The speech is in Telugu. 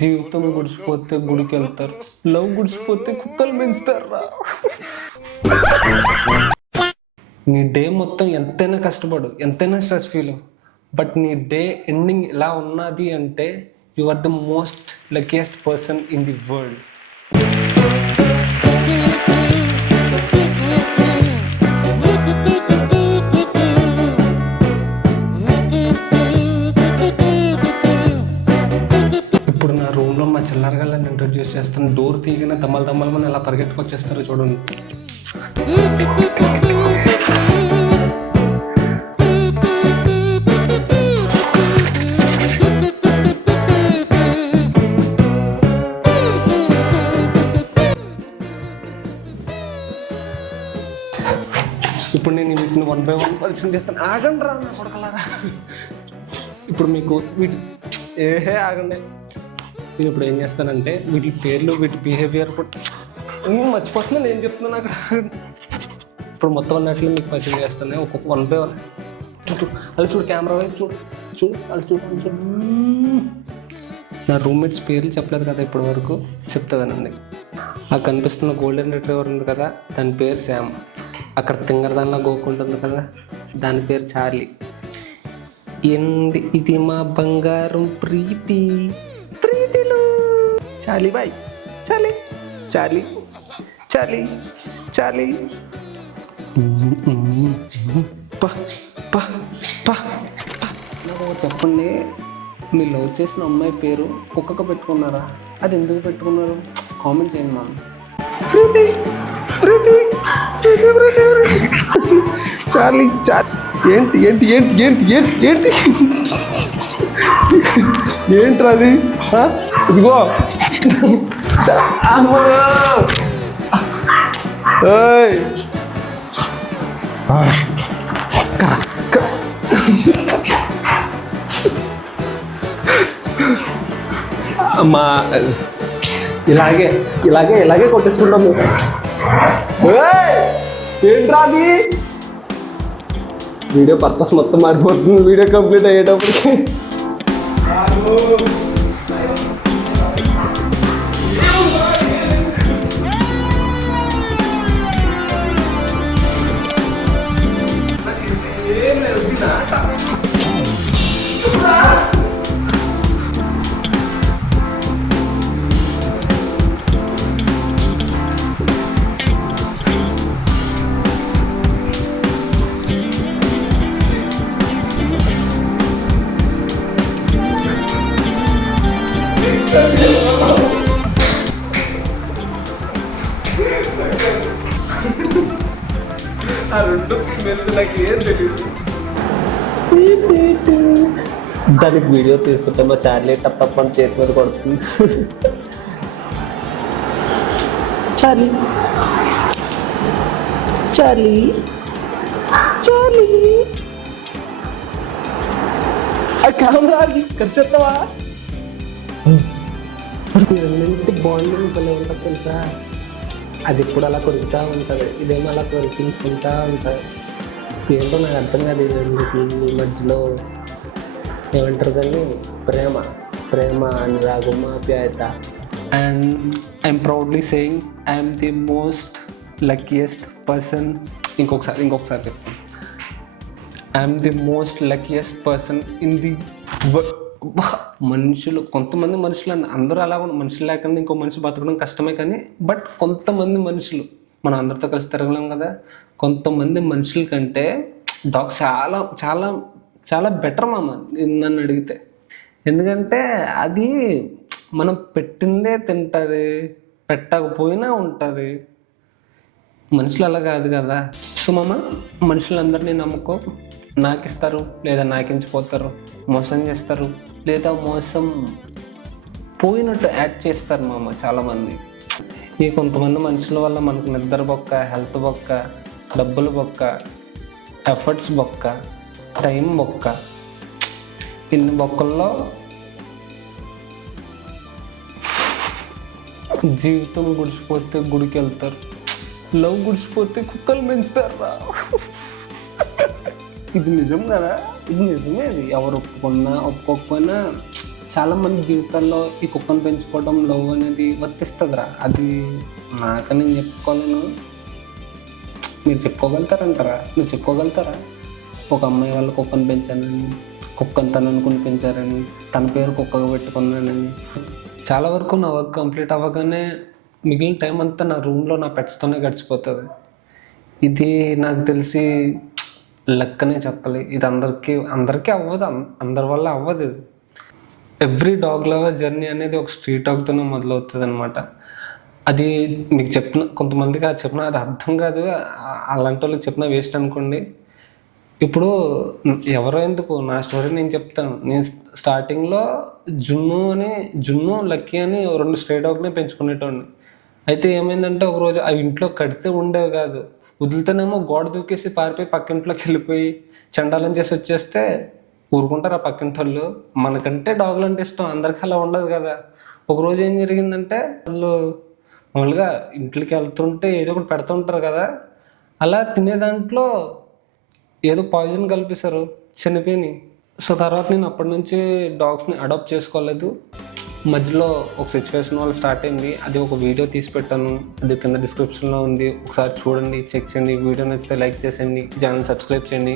జీవితం గుడిచిపోతే గుడికి వెళ్తారు, లవ్ గుడిచిపోతే కుక్కలు పెంచుతారు రా. నీ డే మొత్తం ఎంతైనా కష్టపడు, ఎంతైనా స్ట్రెస్ ఫీల్, బట్ నీ డే ఎండింగ్ ఎలా ఉన్నది అంటే you are the most luckiest person in the world. ఇప్పుడు నా రూమ్లో మా చిల్లరగాళ్ళని ఇంట్రడ్యూస్ చేస్తాను. డోర్ తీగిన దమ్మలు ఎలా పరిగెట్టుకొచ్చేస్తారో చూడండి. ఇప్పుడు నేను వీటిని 1 by 1 పరిచయం చేస్తాను. ఆగండి రా నా కొడకలారా. ఇప్పుడు మీకు ఆగండి. నేను ఇప్పుడు ఏం చేస్తానంటే వీటి పేర్లు, వీటి బిహేవియర్ మర్చిపోతున్నాను ఏం చెప్తున్నాను అక్కడ. ఇప్పుడు మొత్తం అన్నట్లు మీకు పరిచయం చేస్తాను. ఒక్కొక్క 1 by 1 అలా చూడు, కెమెరా వైపు చూడు అలా చూడు. నా రూమ్మేట్స్ పేర్లు చెప్పలేదు కదా ఇప్పటి వరకు, చెప్తుందనండి. ఆ కనిపిస్తున్న గోల్డెన్ రిట్రీవర్ ఉంది కదా, దాని పేరు శ్యామ్. అక్కడ తింగరదానిలా గోకుంటుంది కదా, దాని పేరు చార్లీ. ఏంటి ఇది మా బంగారం ప్రీతిలు చార్లీ బాయ్, చార్లీ. నాకు చెప్పండి, మీరు లవ్ చేసిన అమ్మాయి పేరు కుక్కకు పెట్టుకున్నారా? అది ఎందుకు పెట్టుకున్నారు? కామెంట్ చేయండి మా. చార్లీ ఏంటి ఏంట్రా అది? ఇదిగో అమ్మా, ఇలాగే కొట్టేసుకుంటాం మేము. ఏంట్రా అది? వీడియో పర్పస్ మొత్తం మారిపోతుంది వీడియో కంప్లీట్ అయ్యేటప్పటికి. దానికి వీడియో తీసుకుంటే మా చార్లీ టప్ అని చేతి మీద కొడుతుంది. చార్లీ ఆ కెమెరా కలిసేస్తావా? ఎంత బాండింగ్ భలే ఉంటుంది తెలుసా? అది ఇప్పుడు అలా కొరుకుతూ ఉంటుంది, ఇదేమో అలా కొరికించుకుంటూ ఉంటుంది. ఏంటో నాకు అర్థం కాదు. ఈ మధ్యలో ఏమంటారు కానీ ప్రేమ అనురాగం ఆప్యాయత. And I'm proudly saying I'm the most luckiest person. ఇంకొకసారి చెప్తాను. I'm the most luckiest person in the మనుషులు. కొంతమంది మనుషులు అని అందరూ అలా మనుషులు లేకుండా ఇంకో మనిషి బతకడం కష్టమే, కానీ బట్ కొంతమంది మనుషులు మనం అందరితో కలిసి తిరగలేం కదా. కొంతమంది మనుషుల కంటే డాగ్స్ చాలా చాలా చాలా బెటర్ మామ నన్ను అడిగితే. ఎందుకంటే అది మనం పెట్టిందే తింటుంది, పెట్టకపోయినా ఉంటుంది. మనుషులు అలా కాదు కదా. సో మామ, మనుషులందరినీ నమ్ముకో. నాకు ఇస్తారు లేదా నాకించిపోతారు, మోసం చేస్తారు లేదా మోసం పోయినట్టు యాక్ట్ చేస్తారు మామ చాలామంది. ఈ కొంతమంది మనుషుల వల్ల మనకు నిద్ర బొక్క, హెల్త్ బొక్క, డబ్బులు బొక్క, ఎఫర్ట్స్ బొక్క, టైం బొక్క. ఇన్ని బొక్కల్లో జీవితం గుడిచిపోతే గుడికి వెళ్తారు, లవ్ గుడిచిపోతే కుక్కలు పెంచుతారు రా. ఇది నిజం కదా, ఇది నిజమే. ఇది ఎవరు ఒప్పుకున్నా ఒప్పుకోకపోయినా చాలామంది జీవితాల్లో ఈ కుక్కను పెంచుకోవడం లవ్ అనేది వర్తిస్తుందిరా. అది నాకని నేను చెప్పుకోలేను. మీరు చెప్పుకోగలుగుతారంటారా? మీరు చెప్పుకోగలుగుతారా? ఒక అమ్మాయి వాళ్ళ కుక్కను పెంచానని, కుక్కను తను అనుకుని పెంచారని, తన పేరు కుక్కగా పెట్టుకున్నానని. చాలా వరకు నా వర్క్ కంప్లీట్ అవ్వగానే మిగిలిన టైం అంతా నా రూమ్లో నా పెట్స్తోనే గడిచిపోతుంది. ఇది నాకు తెలిసి లక్కనే చెప్పాలి. ఇది అందరికీ అవ్వదు, అందరి వల్ల అవ్వదు. ఇది ఎవ్రీ డాగ్ లవర్ జర్నీ అనేది ఒక స్ట్రీట్ డాగ్తోనే మొదలవుతుంది అనమాట. అది మీకు కొంతమందికి అది చెప్పిన అది అర్థం కాదు. అలాంటి వాళ్ళకి చెప్పిన వేస్ట్ అనుకోండి. ఇప్పుడు ఎవరో ఎందుకు, నా స్టోరీ నేను చెప్తాను. నేను స్టార్టింగ్లో జున్ను లక్కీ అని 2 స్ట్రే డాగ్ని పెంచుకునేటోడిని. అయితే ఏమైందంటే ఒకరోజు అవి ఇంట్లో కడితే ఉండేవి కాదు. వదిలితేనేమో గోడ దూకేసి పారిపోయి పక్కింట్లోకి వెళ్ళిపోయి చండాలం చేసి వచ్చేస్తే ఊరుకుంటారు ఆ పక్కింటి వాళ్ళు. మనకంటే డాగులు అంటే ఇష్టం, అందరికీ అలా ఉండదు కదా. ఒకరోజు ఏం జరిగిందంటే వాళ్ళు మామూలుగా ఇంట్లోకి వెళ్తుంటే ఏదో ఒకటి పెడుతుంటారు కదా, అలా తినే దాంట్లో ఏదో పాయిజన్ కలిపేశారు, చనిపోయినాయి. సో తర్వాత నేను అప్పటి నుంచి డాగ్స్ని అడాప్ట్ చేసుకోలేదు. మధ్యలో ఒక సిచ్యువేషన్ వల్ల స్టార్ట్ అయింది. అది ఒక వీడియో తీసి పెట్టాను, అది కింద డిస్క్రిప్షన్లో ఉంది. ఒకసారి చూడండి, చెక్ చేయండి. వీడియో నచ్చితే లైక్ చేసేయండి, ఛానల్ సబ్స్క్రైబ్ చేయండి.